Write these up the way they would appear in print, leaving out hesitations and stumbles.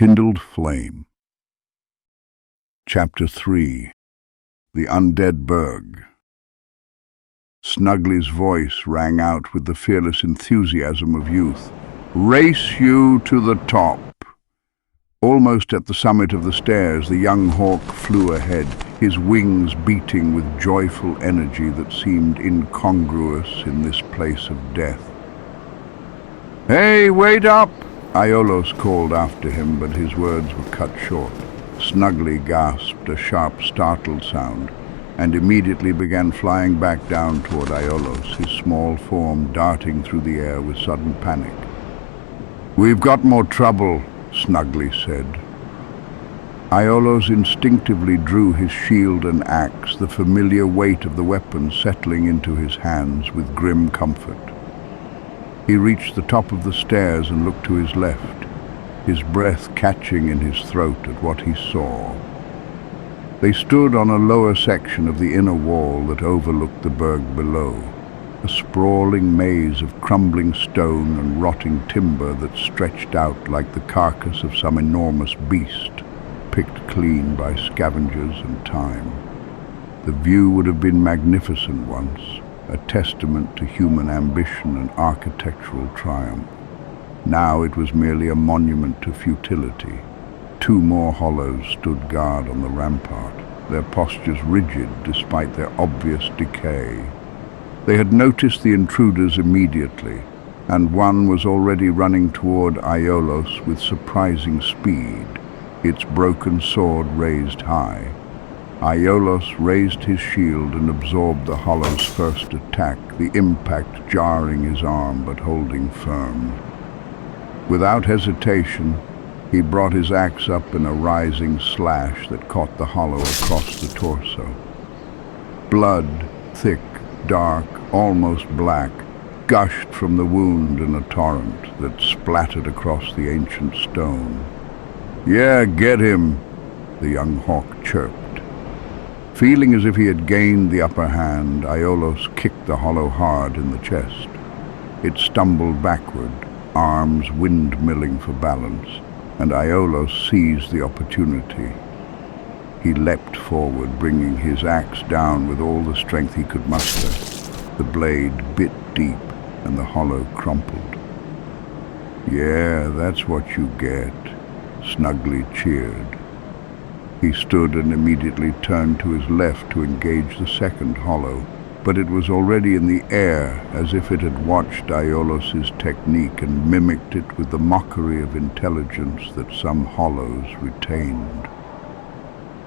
Kindled Flame. Chapter 3. The Undead Burg. Snuggly's voice rang out with the fearless enthusiasm of youth. Race you to the top. Almost at the summit of the stairs, the young hawk flew ahead, his wings beating with joyful energy that seemed incongruous in this place of death. Hey, wait up! Aiolos called after him, but his words were cut short. Snuggly gasped a sharp, startled sound, and immediately began flying back down toward Aiolos, his small form darting through the air with sudden panic. We've got more trouble, Snuggly said. Aiolos instinctively drew his shield and axe, the familiar weight of the weapon settling into his hands with grim comfort. He reached the top of the stairs and looked to his left, his breath catching in his throat at what he saw. They stood on a lower section of the inner wall that overlooked the Burg below, a sprawling maze of crumbling stone and rotting timber that stretched out like the carcass of some enormous beast, picked clean by scavengers and time. The view would have been magnificent once, a testament to human ambition and architectural triumph. Now it was merely a monument to futility. Two more hollows stood guard on the rampart, their postures rigid despite their obvious decay. They had noticed the intruders immediately, and one was already running toward Aiolos with surprising speed, its broken sword raised high. Aiolos raised his shield and absorbed the hollow's first attack, the impact jarring his arm but holding firm. Without hesitation, he brought his axe up in a rising slash that caught the hollow across the torso. Blood, thick, dark, almost black, gushed from the wound in a torrent that splattered across the ancient stone. Yeah, get him, the young hawk chirped. Feeling as if he had gained the upper hand, Aiolos kicked the hollow hard in the chest. It stumbled backward, arms windmilling for balance, and Aiolos seized the opportunity. He leapt forward, bringing his axe down with all the strength he could muster. The blade bit deep, and the hollow crumpled. Yeah, that's what you get, Snuggly cheered. He stood and immediately turned to his left to engage the second hollow, but it was already in the air, as if it had watched Aiolos' technique and mimicked it with the mockery of intelligence that some hollows retained.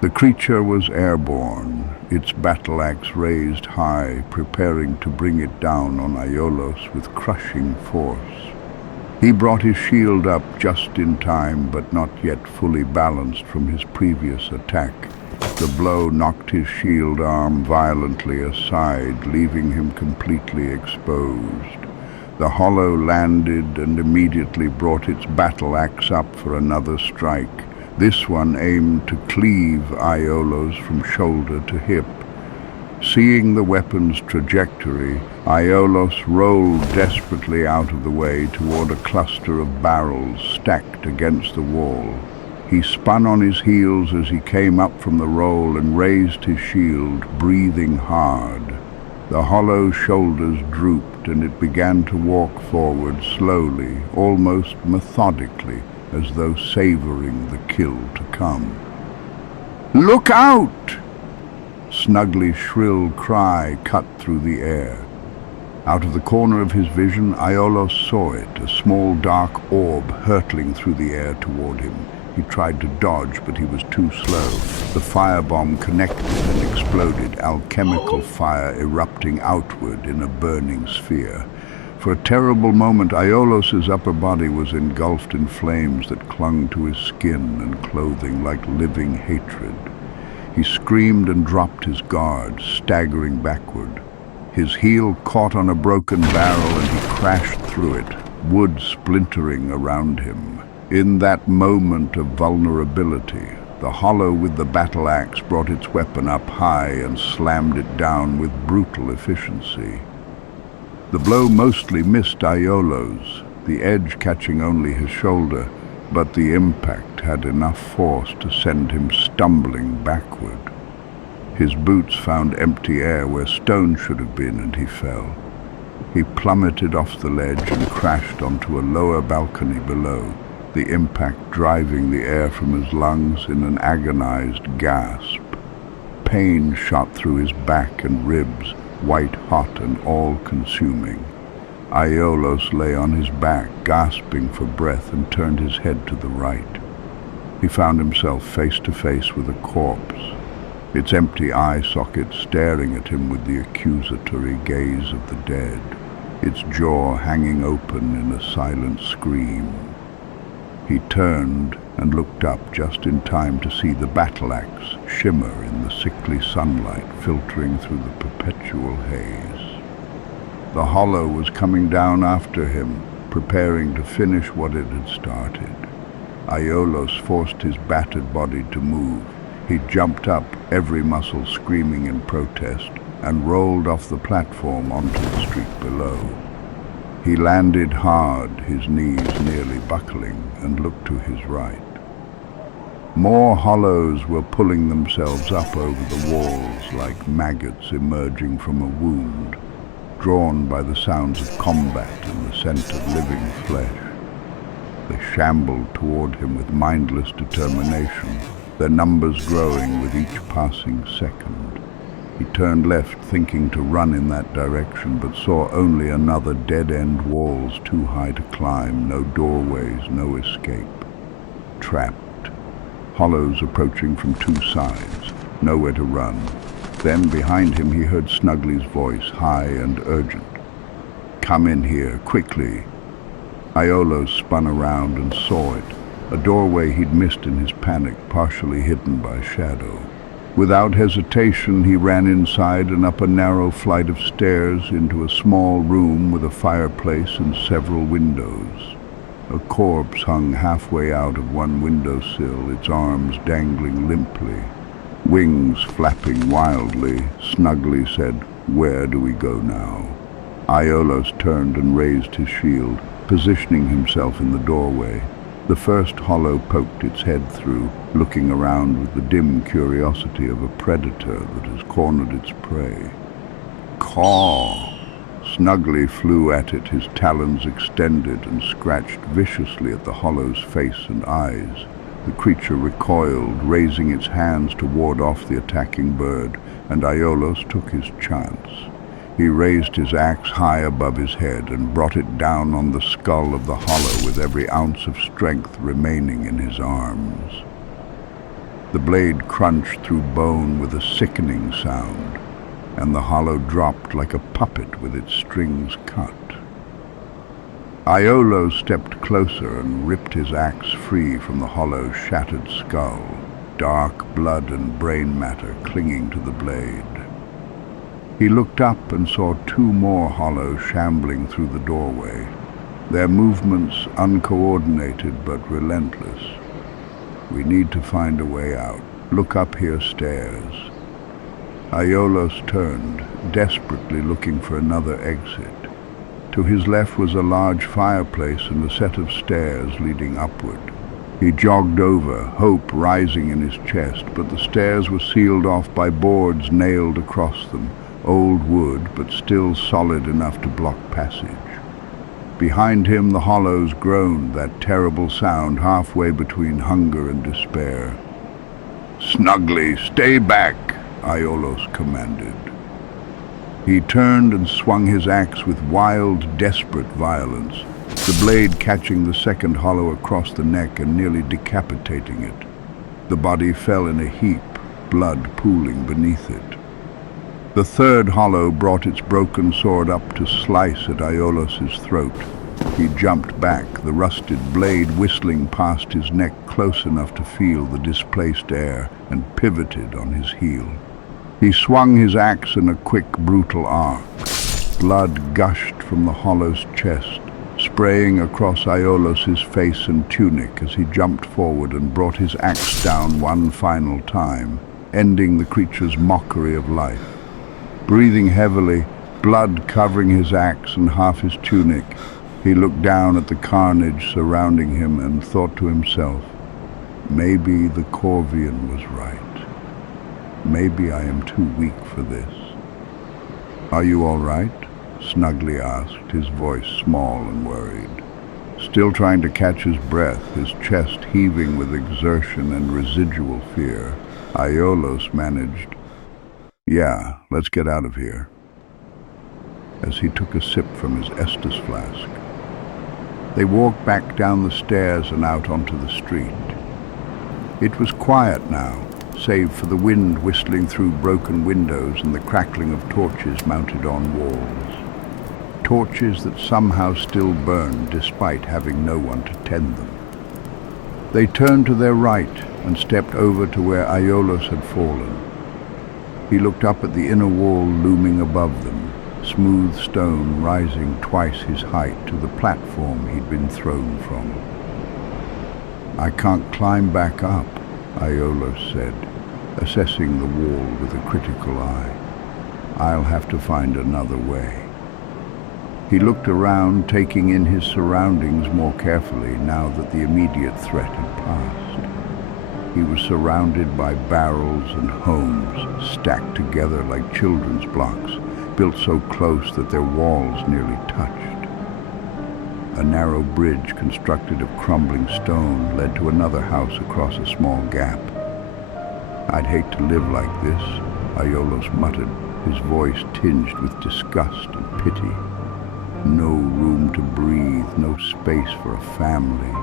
The creature was airborne, its battle-axe raised high, preparing to bring it down on Aiolos with crushing force. He brought his shield up just in time, but not yet fully balanced from his previous attack. The blow knocked his shield arm violently aside, leaving him completely exposed. The hollow landed and immediately brought its battle axe up for another strike. This one aimed to cleave Aiolos from shoulder to hip. Seeing the weapon's trajectory, Aiolos rolled desperately out of the way toward a cluster of barrels stacked against the wall. He spun on his heels as he came up from the roll and raised his shield, breathing hard. The hollow shoulders drooped and it began to walk forward slowly, almost methodically, as though savoring the kill to come. "Look out!" Snuggly's shrill cry cut through the air. Out of the corner of his vision, Aiolos saw it, a small dark orb hurtling through the air toward him. He tried to dodge, but he was too slow. The firebomb connected and exploded, alchemical fire erupting outward in a burning sphere. For a terrible moment, Aiolos' upper body was engulfed in flames that clung to his skin and clothing like living hatred. He screamed and dropped his guard, staggering backward. His heel caught on a broken barrel and he crashed through it, wood splintering around him. In that moment of vulnerability, the hollow with the battle axe brought its weapon up high and slammed it down with brutal efficiency. The blow mostly missed Aiolos, the edge catching only his shoulder, but the impact had enough force to send him stumbling backward. His boots found empty air where stone should have been, and he fell. He plummeted off the ledge and crashed onto a lower balcony below, the impact driving the air from his lungs in an agonized gasp. Pain shot through his back and ribs, white hot and all-consuming. Aiolos lay on his back, gasping for breath, and turned his head to the right. He found himself face to face with a corpse, its empty eye socket staring at him with the accusatory gaze of the dead, its jaw hanging open in a silent scream. He turned and looked up just in time to see the battle axe shimmer in the sickly sunlight filtering through the perpetual haze. The hollow was coming down after him, preparing to finish what it had started. Aiolos forced his battered body to move. He jumped up, every muscle screaming in protest, and rolled off the platform onto the street below. He landed hard, his knees nearly buckling, and looked to his right. More hollows were pulling themselves up over the walls like maggots emerging from a wound, drawn by the sounds of combat and the scent of living flesh. They shambled toward him with mindless determination, their numbers growing with each passing second. He turned left, thinking to run in that direction, but saw only another dead-end walls too high to climb, no doorways, no escape. Trapped. Hollows approaching from two sides, nowhere to run. Then, behind him, he heard Snuggly's voice, high and urgent. "Come in here, quickly." Aiolos spun around and saw it, a doorway he'd missed in his panic, partially hidden by shadow. Without hesitation, he ran inside and up a narrow flight of stairs into a small room with a fireplace and several windows. A corpse hung halfway out of one windowsill, its arms dangling limply. Wings flapping wildly, Snuggly said, "Where do we go now?" Aiolos turned and raised his shield, positioning himself in the doorway. The first hollow poked its head through, looking around with the dim curiosity of a predator that has cornered its prey. Caw! Snuggly flew at it, his talons extended, and scratched viciously at the hollow's face and eyes. The creature recoiled, raising its hands to ward off the attacking bird, and Aiolos took his chance. He raised his axe high above his head and brought it down on the skull of the hollow with every ounce of strength remaining in his arms. The blade crunched through bone with a sickening sound, and the hollow dropped like a puppet with its strings cut. Aiolos stepped closer and ripped his axe free from the hollow's shattered skull, dark blood and brain matter clinging to the blade. He looked up and saw two more hollows shambling through the doorway, their movements uncoordinated but relentless. "We need to find a way out. Look up here stairs." Aiolos turned, desperately looking for another exit. To his left was a large fireplace and a set of stairs leading upward. He jogged over, hope rising in his chest, but the stairs were sealed off by boards nailed across them, old wood, but still solid enough to block passage. Behind him the hollows groaned, that terrible sound halfway between hunger and despair. "Snuggly, stay back," Aiolos commanded. He turned and swung his axe with wild, desperate violence, the blade catching the second hollow across the neck and nearly decapitating it. The body fell in a heap, blood pooling beneath it. The third hollow brought its broken sword up to slice at Aiolos' throat. He jumped back, the rusted blade whistling past his neck close enough to feel the displaced air, and pivoted on his heel. He swung his axe in a quick, brutal arc. Blood gushed from the hollow's chest, spraying across Aiolos' face and tunic as he jumped forward and brought his axe down one final time, ending the creature's mockery of life. Breathing heavily, blood covering his axe and half his tunic, He looked down at the carnage surrounding him and thought to himself, maybe the Corvian was right. Maybe I am too weak for this. Are you all right? Snugly asked, his voice small and worried. Still trying to catch his breath, his chest heaving with exertion and residual fear, Aiolos managed, "Yeah, let's get out of here," as he took a sip from his Estus flask. They walked back down the stairs and out onto the street. It was quiet now, save for the wind whistling through broken windows and the crackling of torches mounted on walls. Torches that somehow still burned despite having no one to tend them. They turned to their right and stepped over to where Aiolos had fallen. He looked up at the inner wall looming above them, smooth stone rising twice his height to the platform he'd been thrown from. "I can't climb back up," Aiolos said, assessing the wall with a critical eye. "I'll have to find another way." He looked around, taking in his surroundings more carefully now that the immediate threat had passed. He was surrounded by barrels and homes, stacked together like children's blocks, built so close that their walls nearly touched. A narrow bridge constructed of crumbling stone led to another house across a small gap. "I'd hate to live like this," Aiolos muttered, his voice tinged with disgust and pity. "No room to breathe, no space for a family."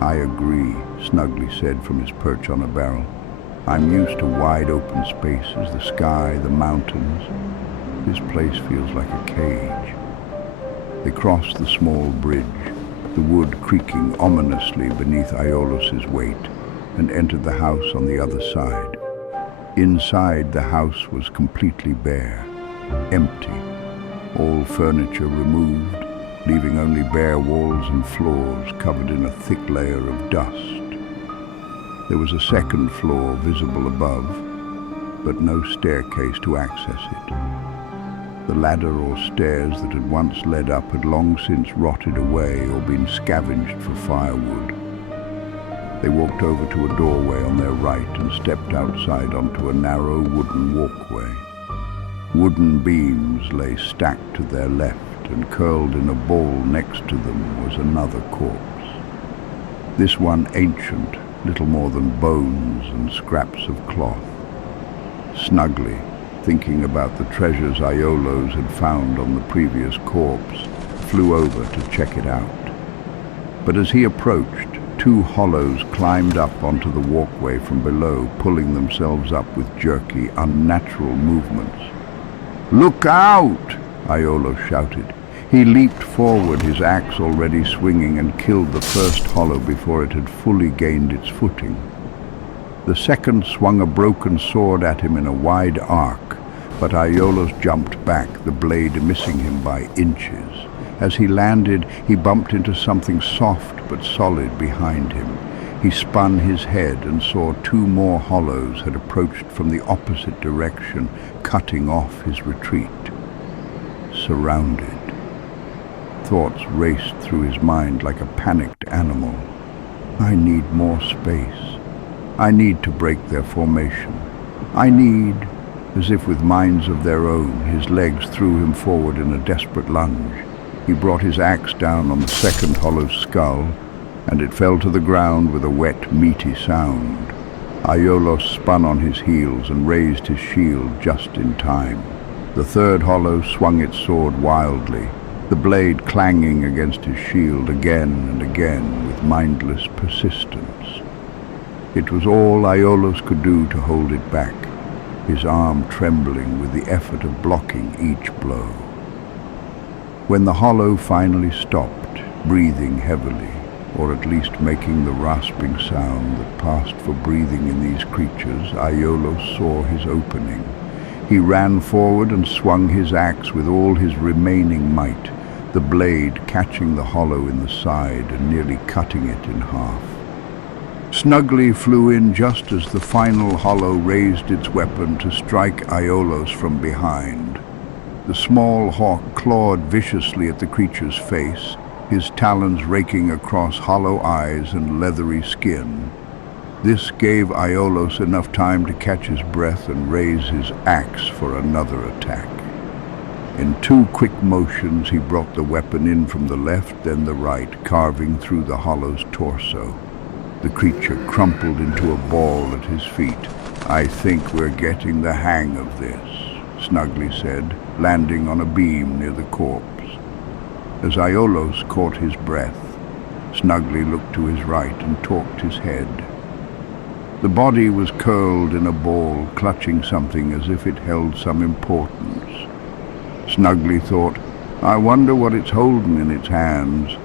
"I agree," Snugly said from his perch on a barrel. "I'm used to wide open spaces, the sky, the mountains. This place feels like a cage." They crossed the small bridge, the wood creaking ominously beneath Aiolos' weight, and entered the house on the other side. Inside, the house was completely bare, empty, all furniture removed, leaving only bare walls and floors covered in a thick layer of dust. There was a second floor visible above, but no staircase to access it. The ladder or stairs that had once led up had long since rotted away or been scavenged for firewood. They walked over to a doorway on their right and stepped outside onto a narrow wooden walkway. Wooden beams lay stacked to their left, and curled in a ball next to them was another corpse. This one ancient, little more than bones and scraps of cloth. Snugly, thinking about the treasures Aiolos had found on the previous corpse, flew over to check it out. But as he approached, two hollows climbed up onto the walkway from below, pulling themselves up with jerky, unnatural movements. "Look out!" Aiolos shouted. He leaped forward, his axe already swinging, and killed the first hollow before it had fully gained its footing. The second swung a broken sword at him in a wide arc, but Aiolos jumped back, the blade missing him by inches. As he landed, he bumped into something soft but solid behind him. He spun his head and saw two more hollows had approached from the opposite direction, cutting off his retreat. Surrounded. Thoughts raced through his mind like a panicked animal. "I need more space. I need to break their formation. I need..." As if with minds of their own, his legs threw him forward in a desperate lunge. He brought his axe down on the second hollow's skull, and it fell to the ground with a wet, meaty sound. Aiolos spun on his heels and raised his shield just in time. The third hollow swung its sword wildly, the blade clanging against his shield again and again with mindless persistence. It was all Aiolos could do to hold it back, his arm trembling with the effort of blocking each blow. When the hollow finally stopped, breathing heavily, or at least making the rasping sound that passed for breathing in these creatures, Aiolos saw his opening. He ran forward and swung his axe with all his remaining might, the blade catching the hollow in the side and nearly cutting it in half. Snugly flew in just as the final hollow raised its weapon to strike Aiolos from behind. The small hawk clawed viciously at the creature's face, his talons raking across hollow eyes and leathery skin. This gave Aiolos enough time to catch his breath and raise his axe for another attack. In two quick motions, he brought the weapon in from the left, then the right, carving through the hollow's torso. The creature crumpled into a ball at his feet. "I think we're getting the hang of this," Snuggly said, landing on a beam near the corpse. As Aiolos caught his breath, Snuggly looked to his right and torqued his head. The body was curled in a ball, clutching something as if it held some importance. Snuggly thought, "I wonder what it's holding in its hands."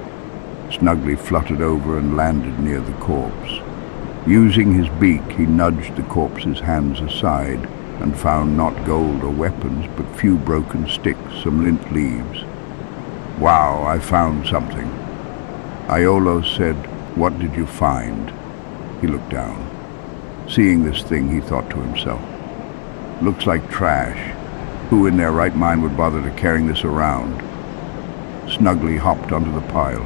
Snuggly fluttered over and landed near the corpse. Using his beak, he nudged the corpse's hands aside and found not gold or weapons, but few broken sticks, some lint leaves. "Wow, I found something." Aiolos said, "What did you find?" He looked down. Seeing this thing, he thought to himself, "Looks like trash. Who in their right mind would bother to carrying this around?" Snuggly hopped onto the pile.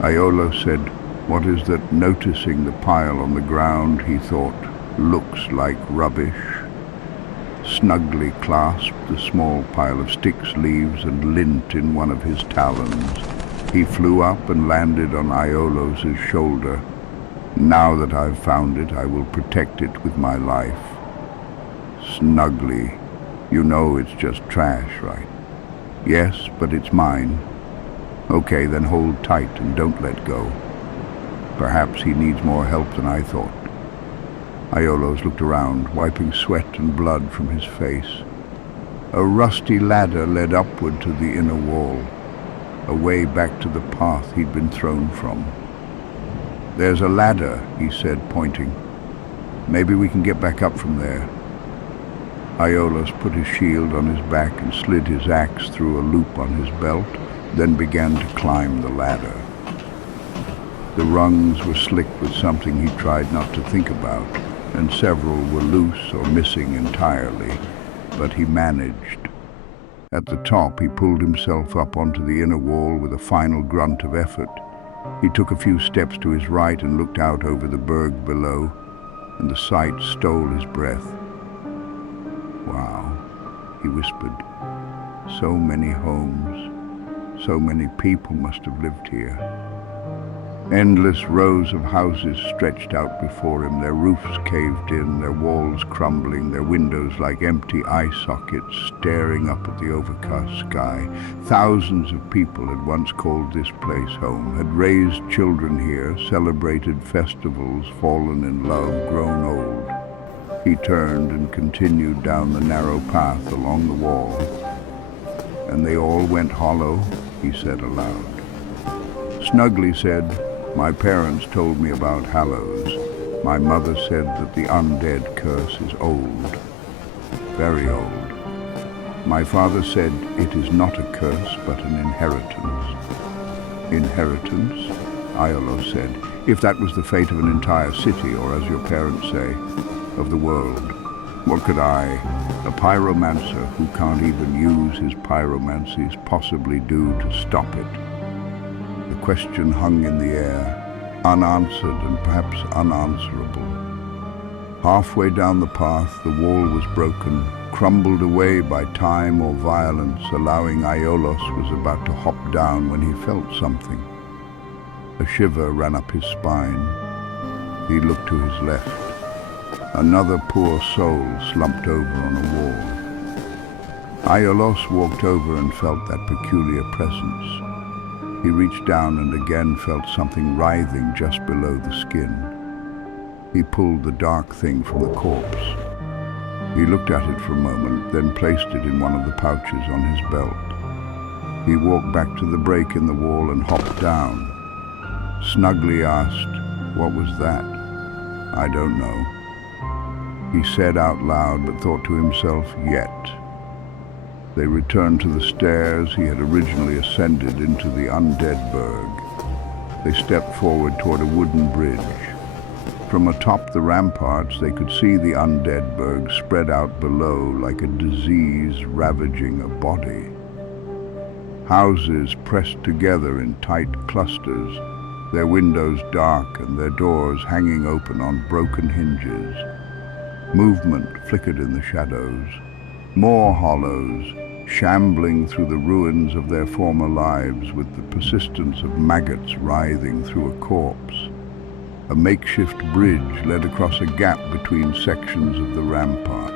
Aiolos said, "What is that?" Noticing the pile on the ground, he thought, "Looks like rubbish." Snuggly clasped the small pile of sticks, leaves, and lint in one of his talons. He flew up and landed on Aiolos' shoulder. "Now that I've found it, I will protect it with my life." "Snuggly, you know it's just trash, right?" "Yes, but it's mine." "Okay, then hold tight and don't let go." Perhaps he needs more help than I thought. Aiolos looked around, wiping sweat and blood from his face. A rusty ladder led upward to the inner wall, a way back to the path he'd been thrown from. "There's a ladder," he said, pointing. "Maybe we can get back up from there." Aiolos put his shield on his back and slid his axe through a loop on his belt, then began to climb the ladder. The rungs were slick with something he tried not to think about, and several were loose or missing entirely, but he managed. At the top, he pulled himself up onto the inner wall with a final grunt of effort. He took a few steps to his right and looked out over the Burg below, and the sight stole his breath. "Wow," he whispered. "So many homes, so many people must have lived here." Endless rows of houses stretched out before him, their roofs caved in, their walls crumbling, their windows like empty eye sockets staring up at the overcast sky. Thousands of people had once called this place home, had raised children here, celebrated festivals, fallen in love, grown old. He turned and continued down the narrow path along the wall. "And they all went hollow," he said aloud. Snuggly said, "My parents told me about Hallows. My mother said that the undead curse is old, very old. My father said it is not a curse, but an inheritance." "Inheritance?" Aiolos said. "If that was the fate of an entire city, or as your parents say, of the world, what could I, a pyromancer who can't even use his pyromancies, possibly do to stop it?" The question hung in the air, unanswered and perhaps unanswerable. Halfway down the path, the wall was broken, crumbled away by time or violence, allowing Aiolos was about to hop down when he felt something. A shiver ran up his spine. He looked to his left. Another poor soul slumped over on a wall. Aiolos walked over and felt that peculiar presence. He reached down and again felt something writhing just below the skin. He pulled the dark thing from the corpse. He looked at it for a moment, then placed it in one of the pouches on his belt. He walked back to the break in the wall and hopped down. Snuggly asked, "What was that?" "I don't know," he said out loud, but thought to himself, "Yet." They returned to the stairs he had originally ascended into the Undead Burg. They stepped forward toward a wooden bridge. From atop the ramparts, they could see the undead Burg spread out below like a disease ravaging a body. Houses pressed together in tight clusters, their windows dark and their doors hanging open on broken hinges. Movement flickered in the shadows. More hollows, shambling through the ruins of their former lives with the persistence of maggots writhing through a corpse. A makeshift bridge led across a gap between sections of the ramparts.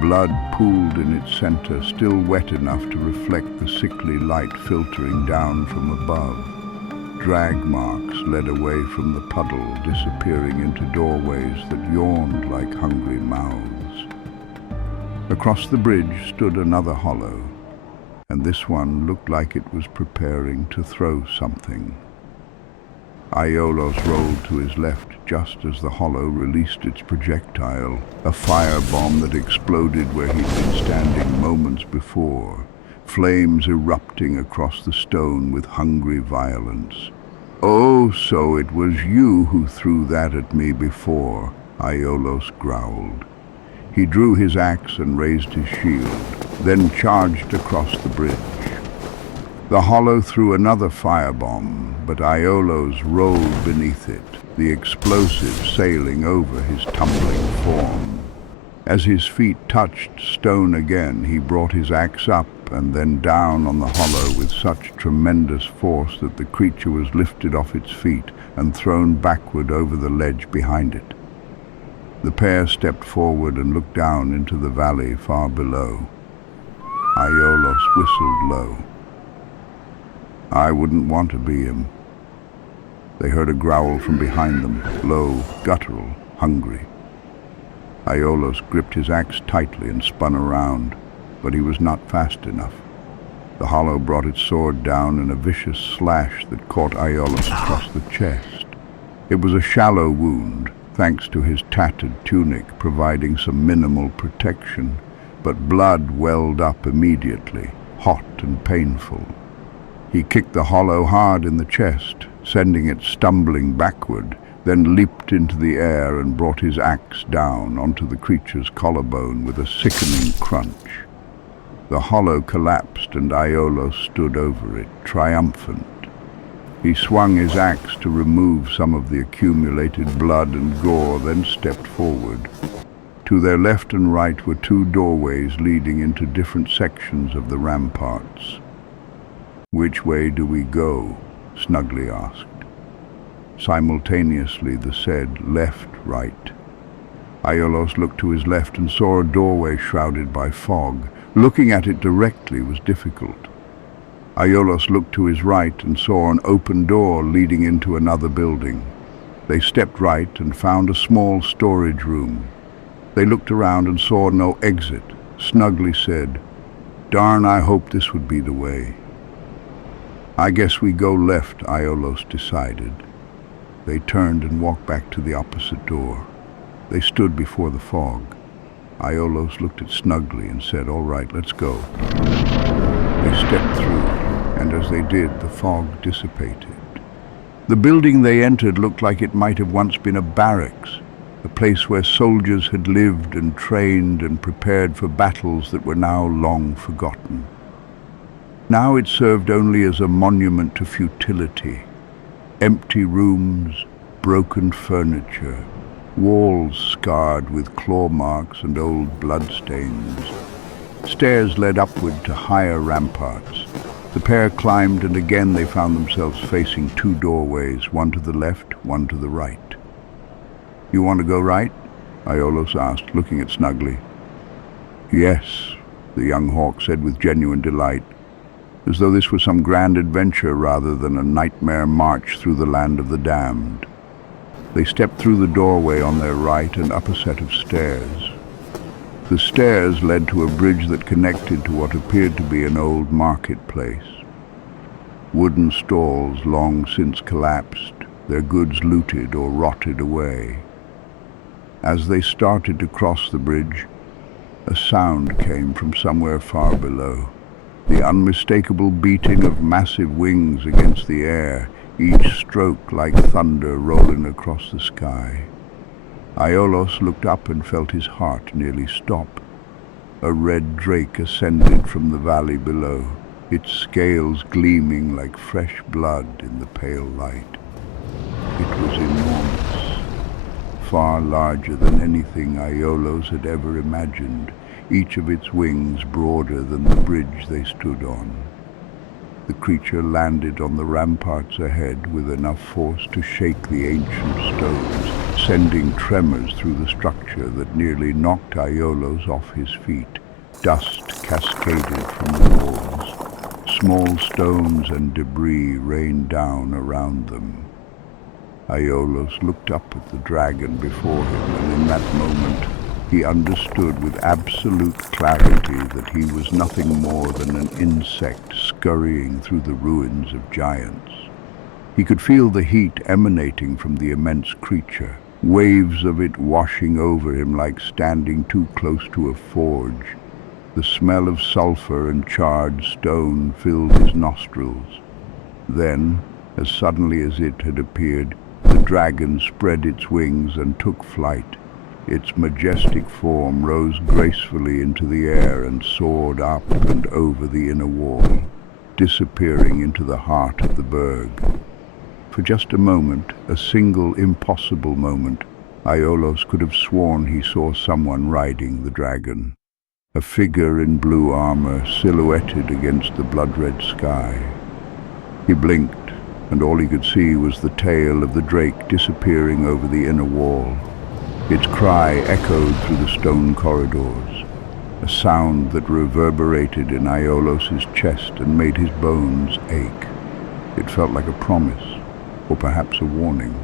Blood pooled in its center, still wet enough to reflect the sickly light filtering down from above. Drag marks led away from the puddle, disappearing into doorways that yawned like hungry mouths. Across the bridge stood another hollow, and this one looked like it was preparing to throw something. Aiolos rolled to his left just as the hollow released its projectile, a firebomb that exploded where he'd been standing moments before, flames erupting across the stone with hungry violence. "Oh, so it was you who threw that at me before," Aiolos growled. He drew his axe and raised his shield, then charged across the bridge. The hollow threw another firebomb, but Aiolos rolled beneath it, the explosive sailing over his tumbling form. As his feet touched stone again, he brought his axe up and then down on the hollow with such tremendous force that the creature was lifted off its feet and thrown backward over the ledge behind it. The pair stepped forward and looked down into the valley far below. Aiolos whistled low. "I wouldn't want to be him." They heard a growl from behind them, low, guttural, hungry. Aiolos gripped his axe tightly and spun around, but he was not fast enough. The hollow brought its sword down in a vicious slash that caught Aiolos across the chest. It was a shallow wound, thanks to his tattered tunic providing some minimal protection, but blood welled up immediately, hot and painful. He kicked the hollow hard in the chest, sending it stumbling backward, then leaped into the air and brought his axe down onto the creature's collarbone with a sickening crunch. The hollow collapsed and Aiolos stood over it, triumphant. He swung his axe to remove some of the accumulated blood and gore, then stepped forward. To their left and right were two doorways leading into different sections of the ramparts. "Which way do we go?" Snugly asked. Simultaneously they said, "Left, right." Aiolos looked to his left and saw a doorway shrouded by fog. Looking at it directly was difficult. Aiolos looked to his right and saw an open door leading into another building. They stepped right and found a small storage room. They looked around and saw no exit. Snugly said, "Darn, I hoped this would be the way." "I guess we go left," Aiolos decided. They turned and walked back to the opposite door. They stood before the fog. Aiolos looked at Snugly and said, "All right, let's go." They stepped through, and as they did, the fog dissipated. The building they entered looked like it might have once been a barracks, a place where soldiers had lived and trained and prepared for battles that were now long forgotten. Now it served only as a monument to futility. Empty rooms, broken furniture, walls scarred with claw marks and old bloodstains. Stairs led upward to higher ramparts. The pair climbed, and again they found themselves facing two doorways, one to the left, one to the right. "You want to go right?" Aiolos asked, looking at Snugly. "Yes," the young hawk said with genuine delight, as though this was some grand adventure rather than a nightmare march through the land of the damned. They stepped through the doorway on their right and up a set of stairs. The stairs led to a bridge that connected to what appeared to be an old marketplace. Wooden stalls long since collapsed, their goods looted or rotted away. As they started to cross the bridge, a sound came from somewhere far below. The unmistakable beating of massive wings against the air, each stroke like thunder rolling across the sky. Aiolos looked up and felt his heart nearly stop. A red drake ascended from the valley below, its scales gleaming like fresh blood in the pale light. It was enormous, far larger than anything Aiolos had ever imagined, each of its wings broader than the bridge they stood on. The creature landed on the ramparts ahead with enough force to shake the ancient stones, sending tremors through the structure that nearly knocked Aiolos off his feet. Dust cascaded from the walls. Small stones and debris rained down around them. Aiolos looked up at the dragon before him, and in that moment he understood with absolute clarity that he was nothing more than an insect scurrying through the ruins of giants. He could feel the heat emanating from the immense creature, waves of it washing over him like standing too close to a forge. The smell of sulfur and charred stone filled his nostrils. Then, as suddenly as it had appeared, the dragon spread its wings and took flight. Its majestic form rose gracefully into the air and soared up and over the inner wall, disappearing into the heart of the Burg. For just a moment, a single impossible moment, Aiolos could have sworn he saw someone riding the dragon. A figure in blue armor silhouetted against the blood-red sky. He blinked, and all he could see was the tail of the drake disappearing over the inner wall. Its cry echoed through the stone corridors, a sound that reverberated in Aiolos's chest and made his bones ache. It felt like a promise, or perhaps a warning.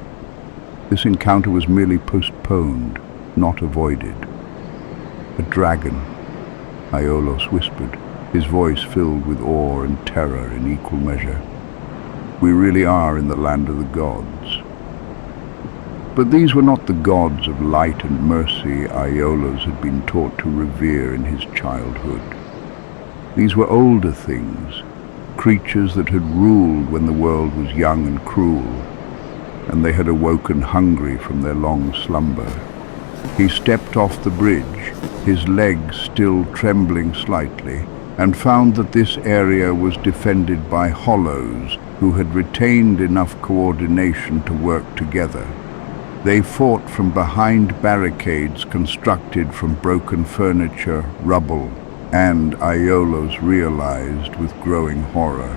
This encounter was merely postponed, not avoided. "A dragon," Aiolos whispered, his voice filled with awe and terror in equal measure. "We really are in the land of the gods." But these were not the gods of light and mercy Aiolos had been taught to revere in his childhood. These were older things, creatures that had ruled when the world was young and cruel, and they had awoken hungry from their long slumber. He stepped off the bridge, his legs still trembling slightly, and found that this area was defended by hollows who had retained enough coordination to work together. They fought from behind barricades constructed from broken furniture, rubble, and Aiolos realized with growing horror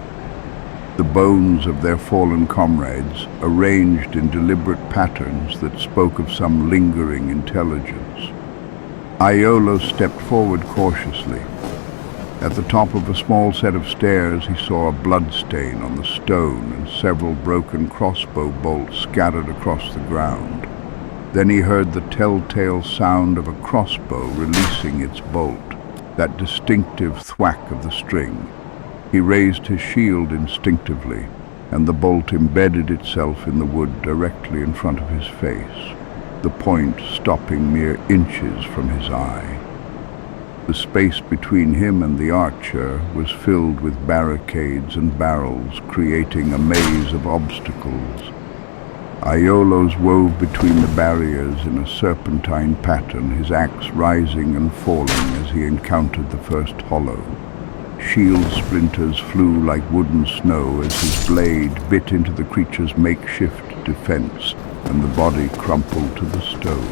the bones of their fallen comrades, arranged in deliberate patterns that spoke of some lingering intelligence. Aiolos stepped forward cautiously. At the top of a small set of stairs, he saw a bloodstain on the stone and several broken crossbow bolts scattered across the ground. Then he heard the telltale sound of a crossbow releasing its bolt, that distinctive thwack of the string. He raised his shield instinctively, and the bolt embedded itself in the wood directly in front of his face, the point stopping mere inches from his eye. The space between him and the archer was filled with barricades and barrels, creating a maze of obstacles. Aiolos wove between the barriers in a serpentine pattern, his axe rising and falling as he encountered the first hollow. Shield splinters flew like wooden snow as his blade bit into the creature's makeshift defense, and the body crumpled to the stone.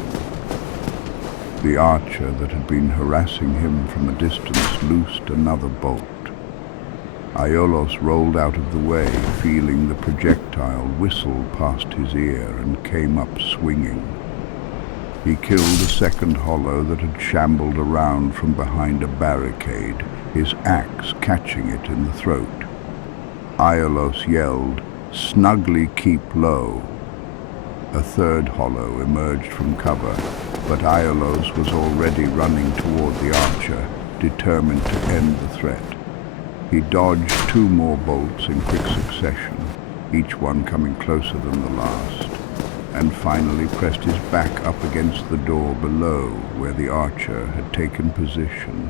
The archer that had been harassing him from a distance loosed another bolt. Aiolos rolled out of the way, feeling the projectile whistle past his ear, and came up swinging. He killed a second hollow that had shambled around from behind a barricade, his axe catching it in the throat. Aiolos yelled, "Snugly keep low." A third hollow emerged from cover, but Aiolos was already running toward the archer, determined to end the threat. He dodged two more bolts in quick succession, each one coming closer than the last, and finally pressed his back up against the door below where the archer had taken position.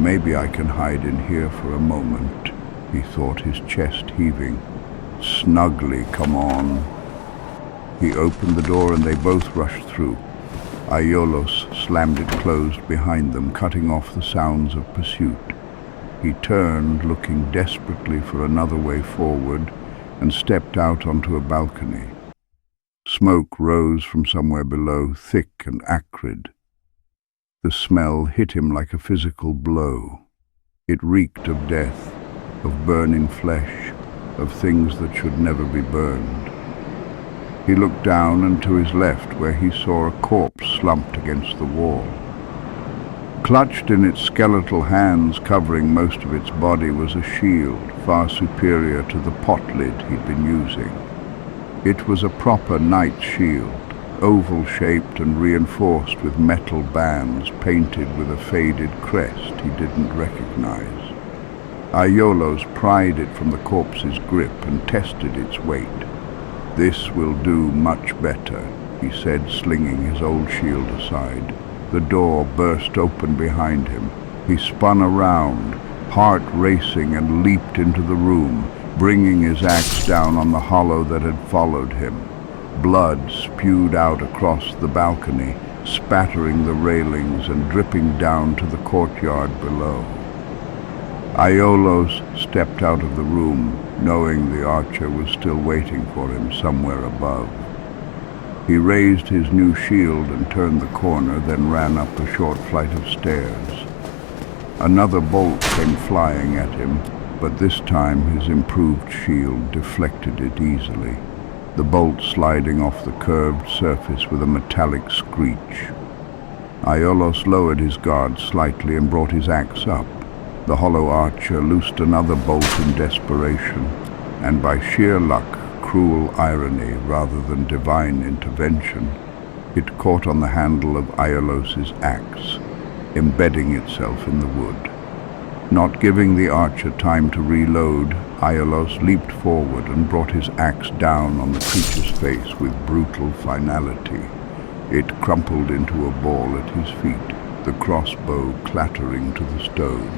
"Maybe I can hide in here for a moment," he thought, his chest heaving. Snugly, come on." He opened the door and they both rushed through. Aiolos slammed it closed behind them, cutting off the sounds of pursuit. He turned, looking desperately for another way forward, and stepped out onto a balcony. Smoke rose from somewhere below, thick and acrid. The smell hit him like a physical blow. It reeked of death, of burning flesh, of things that should never be burned. He looked down and to his left, where he saw a corpse slumped against the wall. Clutched in its skeletal hands, covering most of its body, was a shield far superior to the pot lid he'd been using. It was a proper knight's shield, oval-shaped and reinforced with metal bands painted with a faded crest he didn't recognize. Aiolos pried it from the corpse's grip and tested its weight. "This will do much better," he said, slinging his old shield aside. The door burst open behind him. He spun around, heart racing, and leaped into the room, bringing his axe down on the hollow that had followed him. Blood spewed out across the balcony, spattering the railings and dripping down to the courtyard below. Aiolos stepped out of the room, knowing the archer was still waiting for him somewhere above. He raised his new shield and turned the corner, then ran up a short flight of stairs. Another bolt came flying at him, but this time his improved shield deflected it easily, the bolt sliding off the curved surface with a metallic screech. Aiolos lowered his guard slightly and brought his axe up. The hollow archer loosed another bolt in desperation, and by sheer luck, cruel irony rather than divine intervention, it caught on the handle of Aiolos's axe, embedding itself in the wood. Not giving the archer time to reload, Aiolos leaped forward and brought his axe down on the creature's face with brutal finality. It crumpled into a ball at his feet, the crossbow clattering to the stone.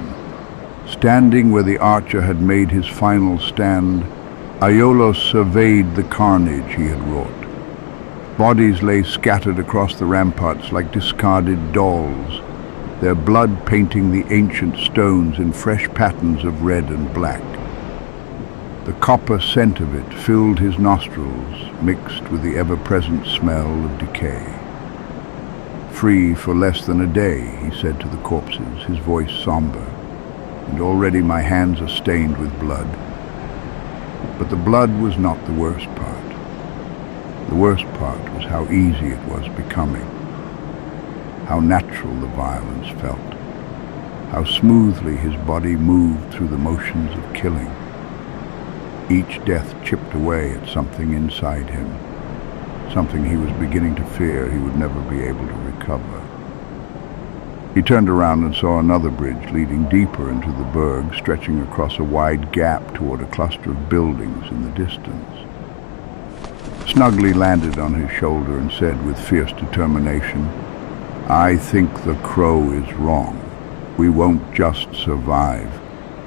Standing where the archer had made his final stand, Aiolos surveyed the carnage he had wrought. Bodies lay scattered across the ramparts like discarded dolls, their blood painting the ancient stones in fresh patterns of red and black. The copper scent of it filled his nostrils, mixed with the ever-present smell of decay. "Free for less than a day," he said to the corpses, his voice somber, "and already my hands are stained with blood." But the blood was not the worst part. The worst part was how easy it was becoming, how natural the violence felt, how smoothly his body moved through the motions of killing. Each death chipped away at something inside him, something he was beginning to fear he would never be able to recover. He turned around and saw another bridge leading deeper into the Burg, stretching across a wide gap toward a cluster of buildings in the distance. Snugly landed on his shoulder and said with fierce determination, "I think the crow is wrong. We won't just survive.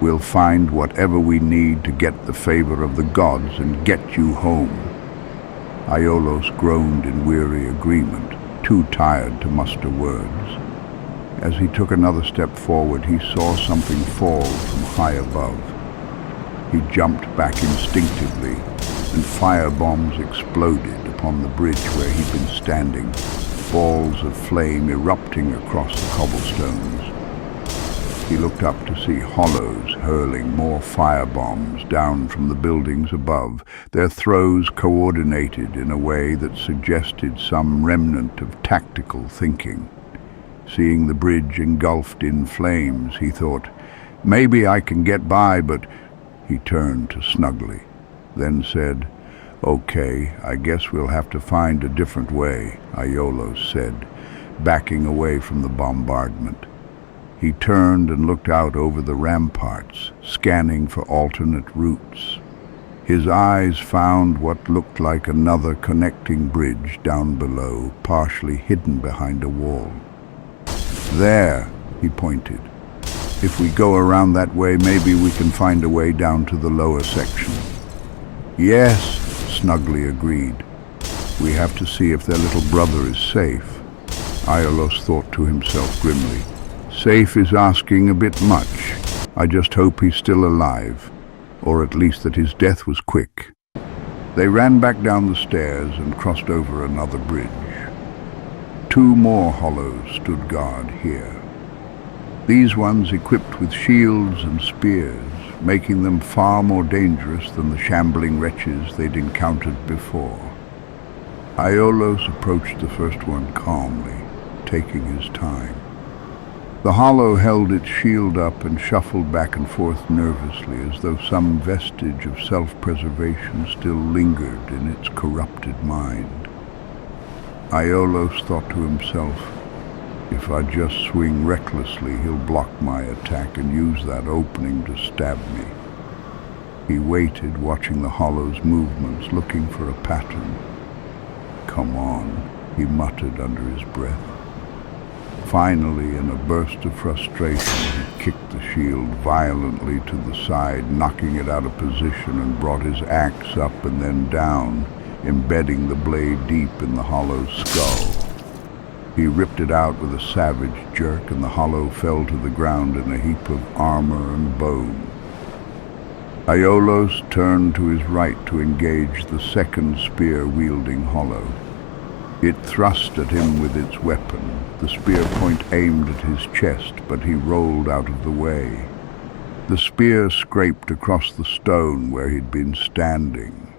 We'll find whatever we need to get the favor of the gods and get you home." Aiolos groaned in weary agreement, too tired to muster words. As he took another step forward, he saw something fall from high above. He jumped back instinctively, and fire bombs exploded upon the bridge where he'd been standing, balls of flame erupting across the cobblestones. He looked up to see hollows hurling more fire bombs down from the buildings above, their throws coordinated in a way that suggested some remnant of tactical thinking. Seeing the bridge engulfed in flames, he thought, "Maybe I can get by, but—" He turned to Snugly, then said, "Okay, I guess we'll have to find a different way," Aiolos said, backing away from the bombardment. He turned and looked out over the ramparts, scanning for alternate routes. His eyes found what looked like another connecting bridge down below, partially hidden behind a wall. "There," he pointed. "If we go around that way, maybe we can find a way down to the lower section." Yes, Snugly agreed. We have to see if their little brother is safe. Aiolos thought to himself grimly. Safe is asking a bit much. I just hope he's still alive, or at least that his death was quick. They ran back down the stairs and crossed over another bridge. Two more hollows stood guard here. These ones equipped with shields and spears, making them far more dangerous than the shambling wretches they'd encountered before. Aiolos approached the first one calmly, taking his time. The hollow held its shield up and shuffled back and forth nervously, as though some vestige of self-preservation still lingered in its corrupted mind. Aiolos thought to himself, if I just swing recklessly, he'll block my attack and use that opening to stab me. He waited, watching the hollow's movements, looking for a pattern. Come on, he muttered under his breath. Finally, in a burst of frustration, he kicked the shield violently to the side, knocking it out of position, and brought his axe up and then down, embedding the blade deep in the hollow's skull. He ripped it out with a savage jerk, and the hollow fell to the ground in a heap of armor and bone. Aiolos turned to his right to engage the second spear-wielding hollow. It thrust at him with its weapon, the spear point aimed at his chest, but he rolled out of the way. The spear scraped across the stone where he'd been standing.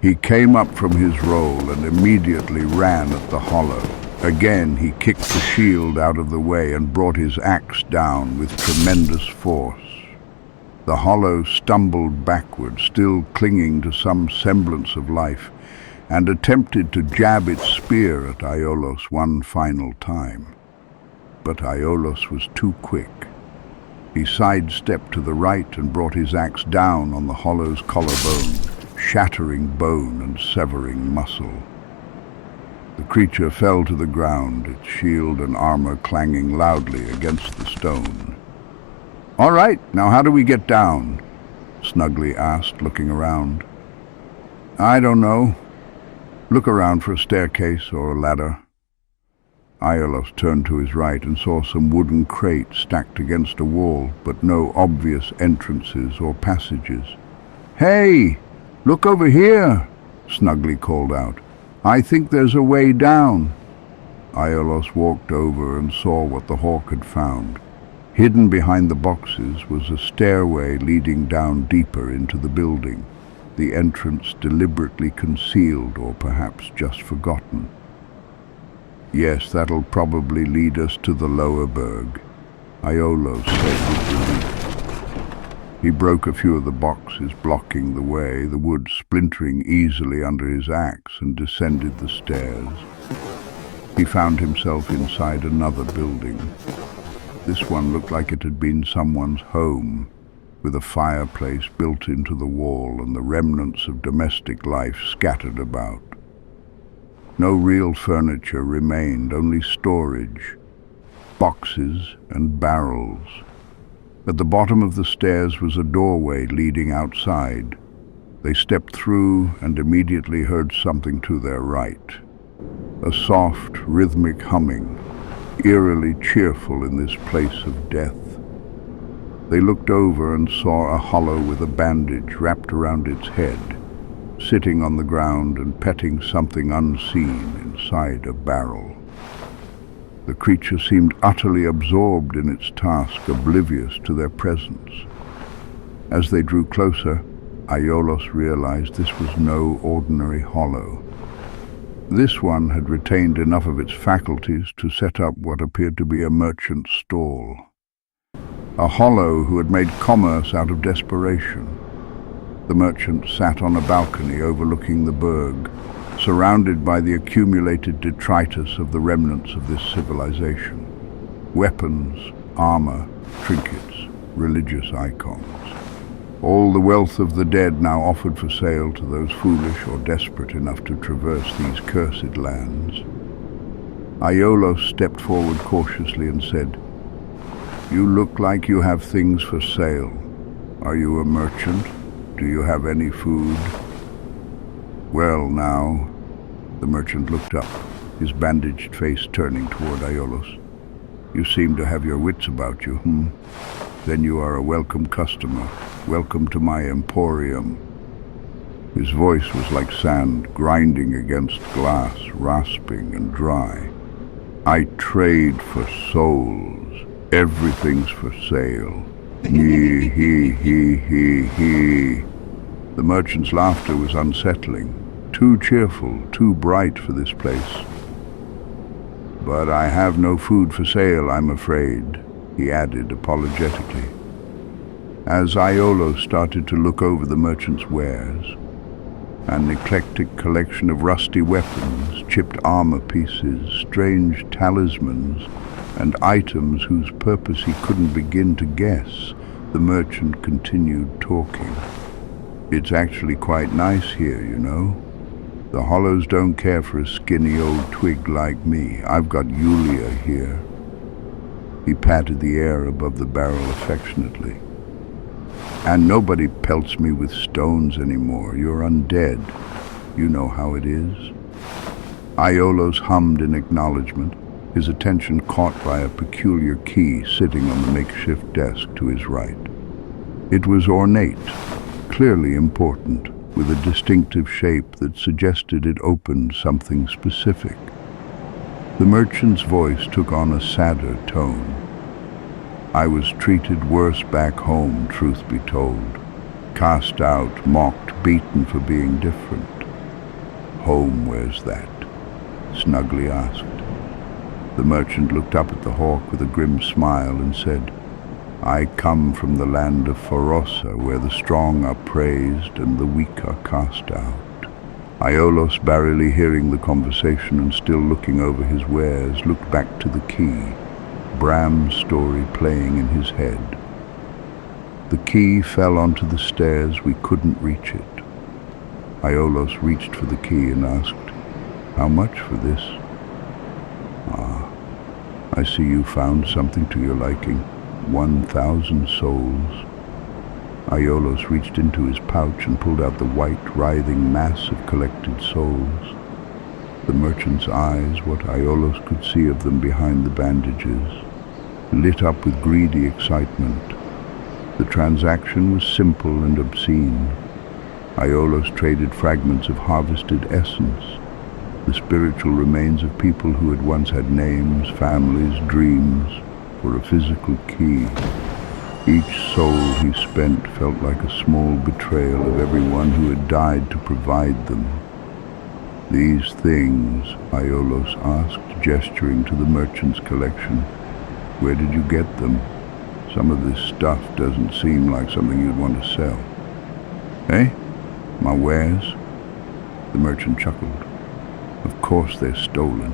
He came up from his roll and immediately ran at the hollow. Again, he kicked the shield out of the way and brought his axe down with tremendous force. The hollow stumbled backward, still clinging to some semblance of life, and attempted to jab its spear at Aiolos one final time. But Aiolos was too quick. He sidestepped to the right and brought his axe down on the hollow's collarbone, shattering bone and severing muscle. The creature fell to the ground, its shield and armor clanging loudly against the stone. "All right, now how do we get down?" Snugly asked, looking around. "I don't know. Look around for a staircase or a ladder." Aiolos turned to his right and saw some wooden crates stacked against a wall, but no obvious entrances or passages. "Hey, look over here," Snugly called out. "I think there's a way down." Aiolos walked over and saw what the hawk had found. Hidden behind the boxes was a stairway leading down deeper into the building, the entrance deliberately concealed or perhaps just forgotten. "Yes, that'll probably lead us to the lower Burg," Aiolos said with relief. He broke a few of the boxes blocking the way, the wood splintering easily under his axe, and descended the stairs. He found himself inside another building. This one looked like it had been someone's home, with a fireplace built into the wall and the remnants of domestic life scattered about. No real furniture remained, only storage, boxes and barrels. At the bottom of the stairs was a doorway leading outside. They stepped through and immediately heard something to their right. A soft, rhythmic humming, eerily cheerful in this place of death. They looked over and saw a hollow with a bandage wrapped around its head, sitting on the ground and petting something unseen inside a barrel. The creature seemed utterly absorbed in its task, oblivious to their presence. As they drew closer, Aiolos realized this was no ordinary hollow. This one had retained enough of its faculties to set up what appeared to be a merchant's stall. A hollow who had made commerce out of desperation. The merchant sat on a balcony overlooking the Burg, surrounded by the accumulated detritus of the remnants of this civilization. Weapons, armor, trinkets, religious icons. All the wealth of the dead now offered for sale to those foolish or desperate enough to traverse these cursed lands. Aiolos stepped forward cautiously and said, "You look like you have things for sale. Are you a merchant? Do you have any food?" Well, now, the merchant looked up, his bandaged face turning toward Aiolos. You seem to have your wits about you, Then you are a welcome customer. Welcome to my emporium. His voice was like sand grinding against glass, rasping and dry. I trade for souls. Everything's for sale. He, he. The merchant's laughter was unsettling. Too cheerful, too bright for this place. But I have no food for sale, I'm afraid, he added apologetically. As Aiolos started to look over the merchant's wares, an eclectic collection of rusty weapons, chipped armor pieces, strange talismans, and items whose purpose he couldn't begin to guess, the merchant continued talking. It's actually quite nice here, you know. The Hollows don't care for a skinny old twig like me. I've got Yulia here. He patted the air above the barrel affectionately. And nobody pelts me with stones anymore. You're undead. You know how it is. Aiolos hummed in acknowledgement, his attention caught by a peculiar key sitting on the makeshift desk to his right. It was ornate, clearly important, with a distinctive shape that suggested it opened something specific. The merchant's voice took on a sadder tone. I was treated worse back home, truth be told. Cast out, mocked, beaten for being different. Home, where's that? Snugly asked. The merchant looked up at the hawk with a grim smile and said, I come from the land of Forosa, where the strong are praised and the weak are cast out. Aiolos, barely hearing the conversation and still looking over his wares, looked back to the key, Bram's story playing in his head. The key fell onto the stairs. We couldn't reach it. Aiolos reached for the key and asked, How much for this? I see you found something to your liking. 1,000 souls. Aiolos reached into his pouch and pulled out the white, writhing mass of collected souls. The merchant's eyes, what Aiolos could see of them behind the bandages, lit up with greedy excitement. The transaction was simple and obscene. Aiolos traded fragments of harvested essence, the spiritual remains of people who had once had names, families, dreams, for a physical key. Each soul he spent felt like a small betrayal of everyone who had died to provide them. These things, Aiolos asked, gesturing to the merchant's collection, where did you get them? Some of this stuff doesn't seem like something you'd want to sell. Eh? My wares? The merchant chuckled. Of course they're stolen.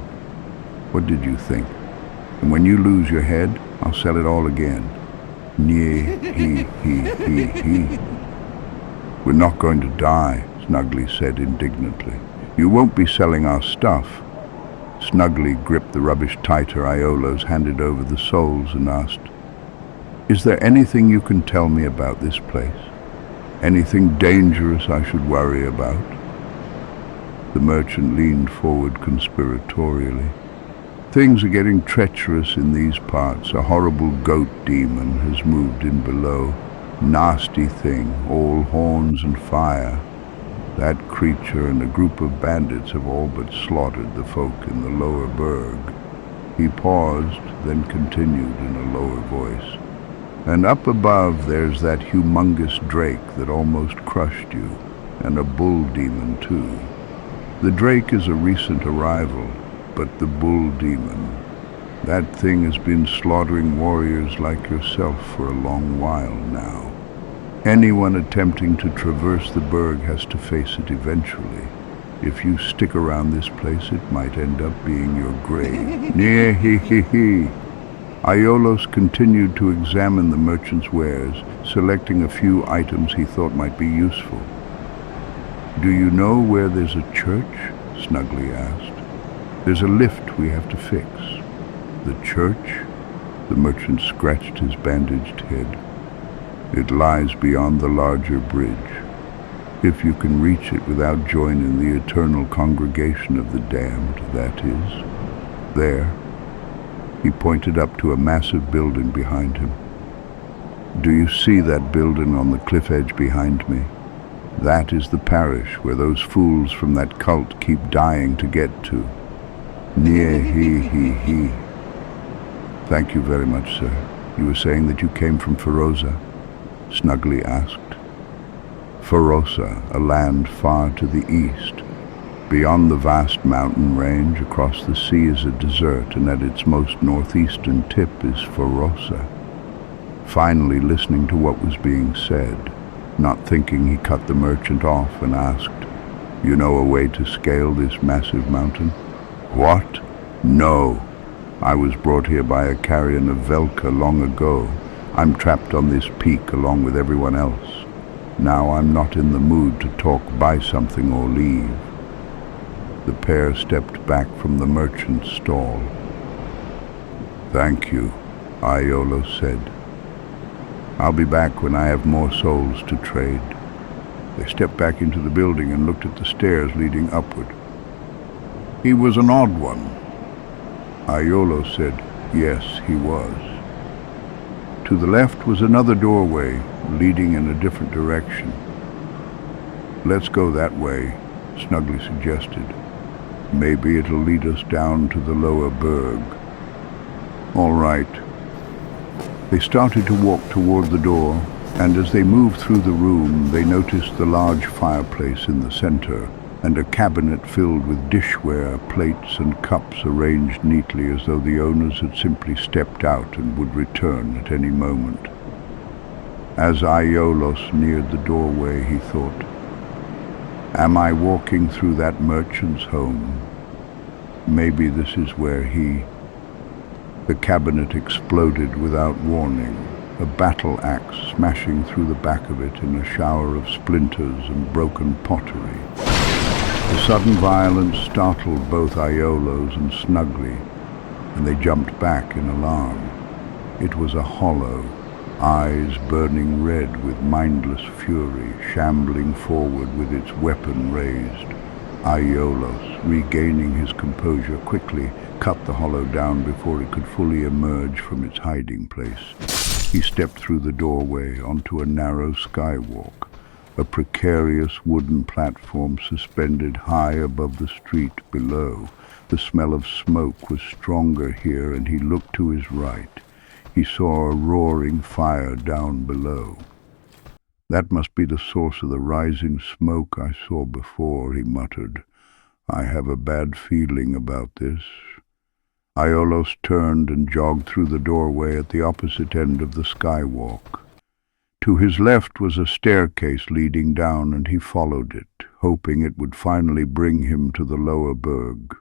What did you think? And when you lose your head, I'll sell it all again. Nye, he. We're not going to die, Snugly said indignantly. You won't be selling our stuff. Snugly gripped the rubbish tighter. Aiolos handed over the souls and asked, Is there anything you can tell me about this place? Anything dangerous I should worry about? The merchant leaned forward conspiratorially. Things are getting treacherous in these parts. A horrible goat demon has moved in below. Nasty thing, all horns and fire. That creature and a group of bandits have all but slaughtered the folk in the lower Burg. He paused, then continued in a lower voice. And up above there's that humongous drake that almost crushed you, and a bull demon too. The drake is a recent arrival, but the bull demon, that thing has been slaughtering warriors like yourself for a long while now. Anyone attempting to traverse the Burg has to face it eventually. If you stick around this place, it might end up being your grave. Nye. Aiolos continued to examine the merchant's wares, selecting a few items he thought might be useful. Do you know where there's a church? Snugly asked. There's a lift we have to fix. The church? The merchant scratched his bandaged head. It lies beyond the larger bridge. If you can reach it without joining the eternal congregation of the damned, that is. There. He pointed up to a massive building behind him. Do you see that building on the cliff edge behind me? That is the parish where those fools from that cult keep dying to get to. He. Thank you very much, sir. You were saying that you came from Feroza? Snugly asked. Feroza, a land far to the east. Beyond the vast mountain range, across the sea is a desert, and at its most northeastern tip is Feroza. Finally listening to what was being said, not thinking, he cut the merchant off and asked, You know a way to scale this massive mountain? What? No. I was brought here by a carrion of Velka long ago. I'm trapped on this peak along with everyone else. Now I'm not in the mood to talk, buy something or leave. The pair stepped back from the merchant's stall. Thank you, Iolo said. I'll be back when I have more souls to trade. They stepped back into the building and looked at the stairs leading upward. He was an odd one. Iolo said, yes, he was. To the left was another doorway, leading in a different direction. Let's go that way, Snugly suggested. Maybe it'll lead us down to the lower Burg. All right. They started to walk toward the door, and as they moved through the room, they noticed the large fireplace in the center, and a cabinet filled with dishware, plates and cups arranged neatly as though the owners had simply stepped out and would return at any moment. As Iolos neared the doorway, he thought, am I walking through that merchant's home? Maybe this is where he... The cabinet exploded without warning, a battle axe smashing through the back of it in a shower of splinters and broken pottery. The sudden violence startled both Iolos and Snugly, and they jumped back in alarm. It was a hollow, eyes burning red with mindless fury, shambling forward with its weapon raised. Iolos, regaining his composure quickly, cut the hollow down before it could fully emerge from its hiding place. He stepped through the doorway onto a narrow skywalk, a precarious wooden platform suspended high above the street below. The smell of smoke was stronger here, and he looked to his right. He saw a roaring fire down below. That must be the source of the rising smoke I saw before, he muttered. I have a bad feeling about this. Iolos turned and jogged through the doorway at the opposite end of the skywalk. To his left was a staircase leading down, and he followed it, hoping it would finally bring him to the lower Burg.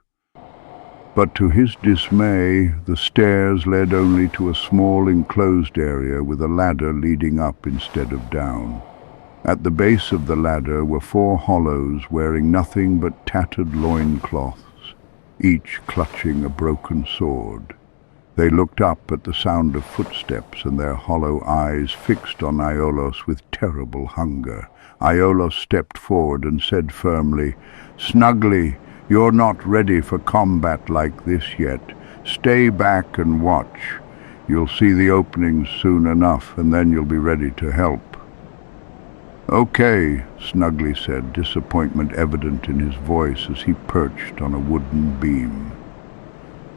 But to his dismay, the stairs led only to a small enclosed area with a ladder leading up instead of down. At the base of the ladder were 4 hollows wearing nothing but tattered loincloths, each clutching a broken sword. They looked up at the sound of footsteps, and their hollow eyes fixed on Iolos with terrible hunger. Iolos stepped forward and said firmly, Snugly, you're not ready for combat like this yet. Stay back and watch. You'll see the openings soon enough, and then you'll be ready to help. Okay, Snugly said, disappointment evident in his voice as he perched on a wooden beam.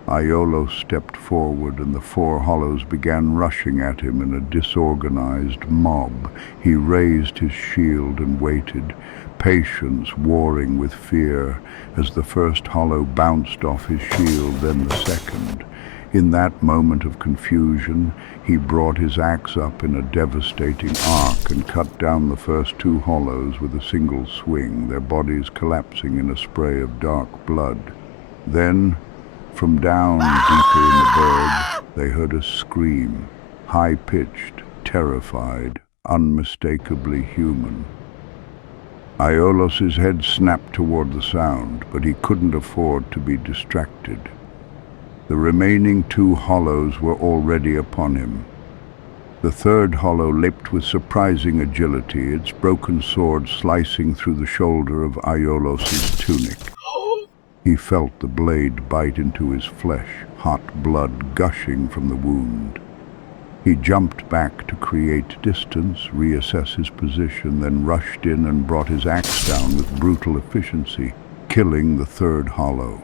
Iolos stepped forward, and the 4 hollows began rushing at him in a disorganized mob. He raised his shield and waited, patience warring with fear, as the first hollow bounced off his shield, then the second. In that moment of confusion, he brought his axe up in a devastating arc and cut down the first 2 hollows with a single swing, their bodies collapsing in a spray of dark blood. Then, from down deeper in the Burg, they heard a scream, high-pitched, terrified, unmistakably human. Iolos's head snapped toward the sound, but he couldn't afford to be distracted. The remaining 2 hollows were already upon him. The third hollow leapt with surprising agility, its broken sword slicing through the shoulder of Aiolos's tunic. He felt the blade bite into his flesh, hot blood gushing from the wound. He jumped back to create distance, reassess his position, then rushed in and brought his axe down with brutal efficiency, killing the third hollow.